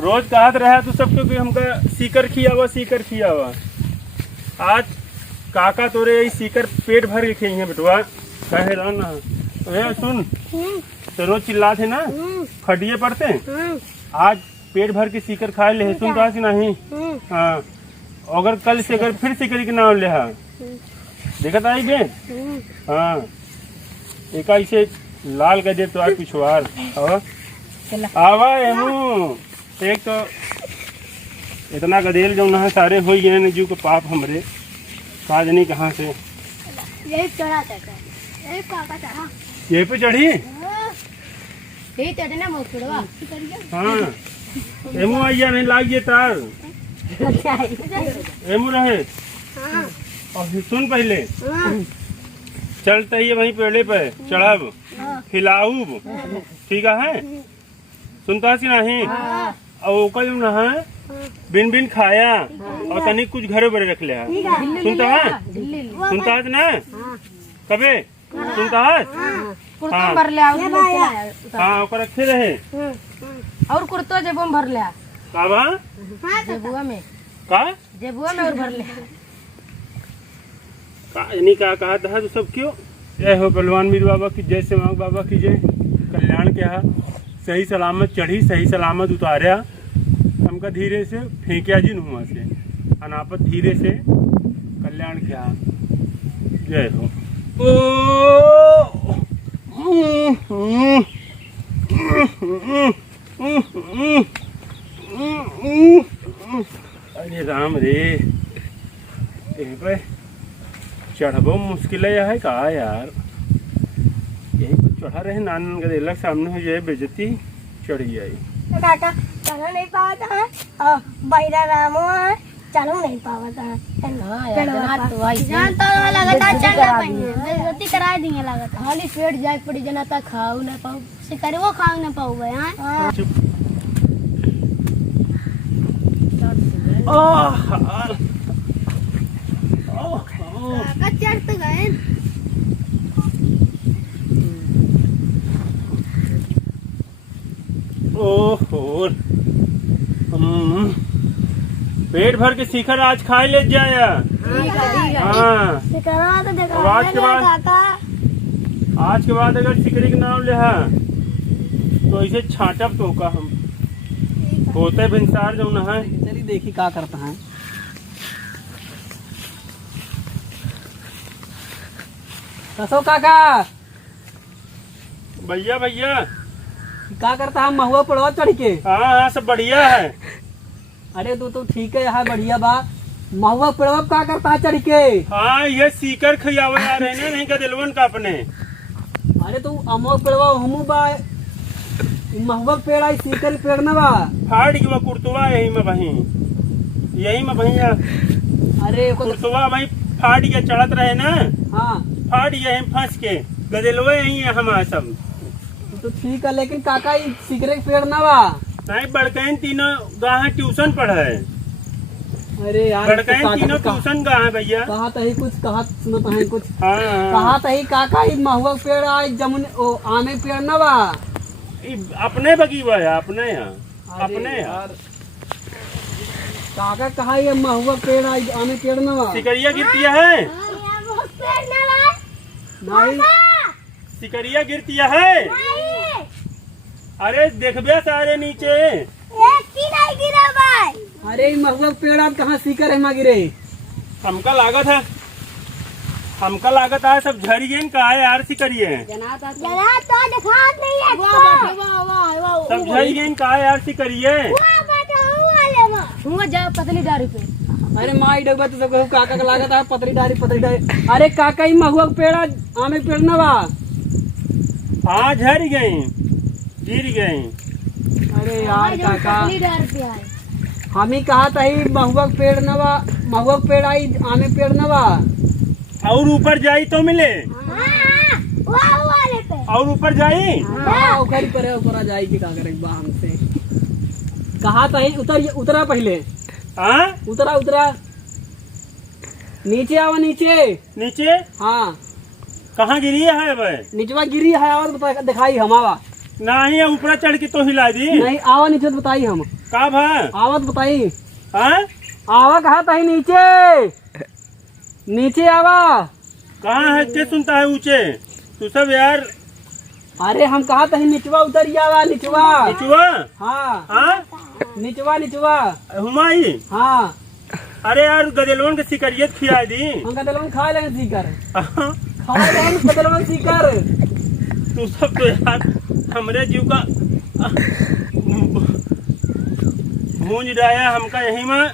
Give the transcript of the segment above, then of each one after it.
रोज कहत रहा तू सबको कि हमका सीकर खिया हुआ। आज काका तोरे यही सीकर पेट भर के खिए बेटवा कहे रहा ना। ए सुन तो रोज चिल्ला थे ना खटिए पड़ते, आज पेट भर के सीकर खाए ले सुन कहा कि नहीं। हाँ अगर कल से अगर फिर सीकर के नाम ले देखत आई बे। हाँ एक ऐसे लाल गजे तो आज पिछवार आवा एमू एक तो इतना गदेल जो ना सारे हो गए न जीव के पाप हमरे काज नहीं कहाँ से यही चढ़ा था यही काका चढ़ा यही पे चढ़ी। यही चढ़े ना मोखड़वा। हाँ एमू आइया नहीं लागिए तार एमू रहे। और सुन पहले चलते ही वहीं पेड़े पे चढ़ब खिलाऊब ठीक है सुनता सी नहीं। और ओका जो ना है बिन बिन खाया और तनिक कुछ घरे बड़े रख लिया सुनता है ना कबे सुनता है। हाँ ओका रखे रहे और कुर्तो जेबो में भर लिया काबा जेबुआ में और भर लिया नहीं कहा था तो सब क्यों जय हो पहलवान मीर बाबा की जय सेवाग बाबा की जय। कल्याण के हा सही सलामत चढ़ी सही सलामत उतारा हमका धीरे से फेंकिया जी हुआ से अनापत धीरे से कल्याण के हा जय हो। अरे राम रे चढ़बो मुश्किल है का यार यही कुछ चढ़ा रहे नान गदेलक सामने हो जाए बेजती चढ़ी आई। काका चलो नहीं पावा था बैरा रामो है चलो नहीं पावा था जान तो लगा चलना पड़े बेइज्जती करा दिए लगा खाली पेट जाए पड़ी जना ता खाऊ ना पाऊ शिकारी वो खाऊ ना पाऊ गए हां काका चढ़ तो गए। ओहो पेट भर के शिखर आज खाए ले जाया। हाँ आज के बाद अगर शिकरी के नाम ले तो इसे छाटब तो का हम होते भिनसार जो न है चलिए देखी क्या करता है। कसो काका भैया क्या करता है महुआ पड़वा चढ़ के। हाँ सब बढ़िया है। अरे तो ठीक है यहाँ बढ़िया बा महुआ पड़वा क्या करता है चढ़ के। हाँ ये सीकर खियावे आ रहे हैं नहीं का दिलवन का अपने। अरे तू अमो पड़वा हमू बा महुआ पेड़ आई सीकर पेड़ न बा फाड़ गया कुर्तुआ यही में भैया। अरे कुर्तुआ वही फाड़ गया चढ़त रहे ना। हाँ फाड़ गया फंस के गदेलवा यही है हमारा सब। तो ठीक है लेकिन काका ये सीकरे के पेड़ ना बा नहीं बड़कैन तीनों गाँव ट्यूशन पढ़े। अरे यार बड़कैन तीनों ट्यूशन गाँव है भैया। कहा तही कुछ कहा सुनता है कुछ। हाँ कहा तही काका ये महुआ पेड़ आई जमुन ओ आमे पेड़ ना बा अपने बगीवा है अपने यहाँ अपने यार काका कहा ये महुआ पेड़ आई आमे पेड़ ना बा सिकरिया गिरतिया है नहीं सिकरिया गिरतिया है। अरे देखबे सारे नीचे नहीं गिरा भाई। अरे महुआ पेड़ आप कहाँ सीकर है गिरे। हमका लागत है सब झरी गए का है यार सिकरिए तो दिखा नहीं है सब झरी गए का है यार सिकरिए पतली डारी पे। अरे माई डगबा तो सब काका का लागत है पतरी डारी। अरे काका ही महुआ पेड़ आमे पेड़ ना बा। हाँ झरी गई गिर गई। अरे यार काका पतली डारी पे है हम ही कहा था ही महुआ पेड़ न बा महुआ पेड़ आई आमे पेड़ न बा। और ऊपर जाई तो मिले वाले पे और ऊपर जाई ऊपर जाएगी का करे बा हमसे कहा था ही उतरा पहले। हाँ उतरा नीचे आओ नीचे। हाँ कहाँ गिरी है भाई नीचवा गिरी है और दिखाई हमारा नहीं ऊपर चढ़ के तो हिला दी नहीं आवा नीचे बताई हम का भा आवत बताई हाँ आवा कहा तही नीचे नीचे आवा। कहाँ है के सुनता है ऊंचे तू सब यार। अरे हम कहा तही निचवा उतर आवा निचवा। निचुआ हाँ हाँ निचवा निचवा हुमाई। हाँ। अरे यार गदेलवन के सिकरियत खिला दी। हम गदलवन खा लेंगे सीकर हाँ, खा लेंगे गदलवन सीकर। तू सब तो यार हमरे जीव का मूंज डाया हमका यही में।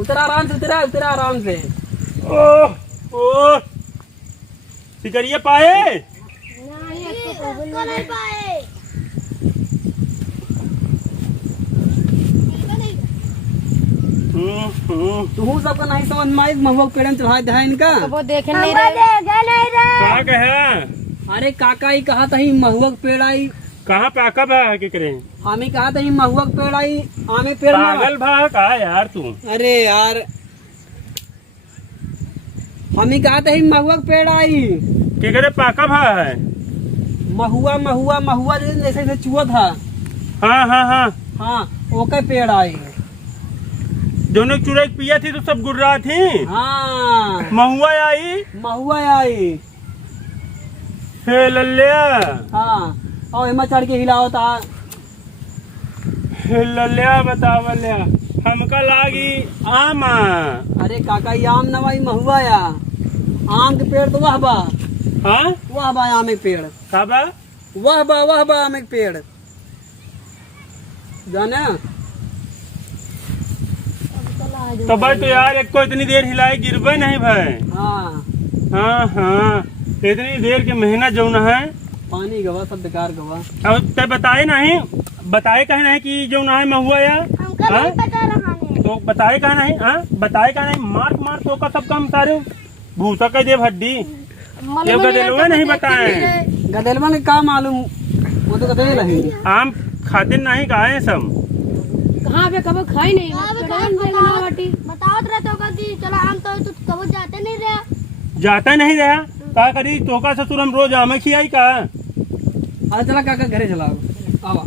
उतरा आराम से उतरा आराम से। ओ सिकरिया पाए नहीं पाए। तू सबका नहीं समझ में आई महुआ के पेड़ में चढ़ा दे इनका। वो देखे नहीं रहे कहाँ कहे अरे काका ही कहा तही महुआ के पेड़ आई। कहाँ पाका भा के करे हम ही कहा तही महुआ के पेड़ आई आमे पेड़ ना। पागल भा का यार तू। अरे यार हम ही कहा तही महुआ के पेड़ आई। के करे पाका भा है महुआ महुआ महुआ जैसे जैसे चुआ था। हाँ हाँ हाँ हाँ ओके पेड़ आई। दोनों चुड़ैल पिया थी तो सब गुर्रा थी। हाँ महुआ आई महुआ आई। हे लल्लिया हाँ और एमा चढ़ के हिलाओ था। हे लल्लिया बतावल्या हमका लागी आमा। अरे काका ये आम नवाई महुआ या आम के पेड़ तो वह बा। हाँ वह बा आम के पेड़ का बा वह बा आम के पेड़ जाने। तो भाई तो यार एक को इतनी देर हिलाए गिरबे नहीं भाई। हाँ हाँ हाँ इतनी देर की मेहनत जो न है पानी गवा सब बेकार गवा। अब ते बताए कहे नहीं कि जो न है महुआ या हमको हाँ? नहीं पता रहा है। तो बताए कहे नहीं हाँ बताए कहे नहीं मार तो का सब काम सारे भूसा का देव हड्डी ये गदेलवा नहीं बताए। गदेलवा ने का मालूम वो तो कतई रही। आम खातिर नहीं खाए सब। कहाँ पे कभी खाई नहीं बताओ रहता होगा कि चलो आम तो कभी जाते नहीं रहे। जाता नहीं रहा का करी तो का ससुर हम रोज आम खियाई का। अरे चला काका घरे चलाओ आवा।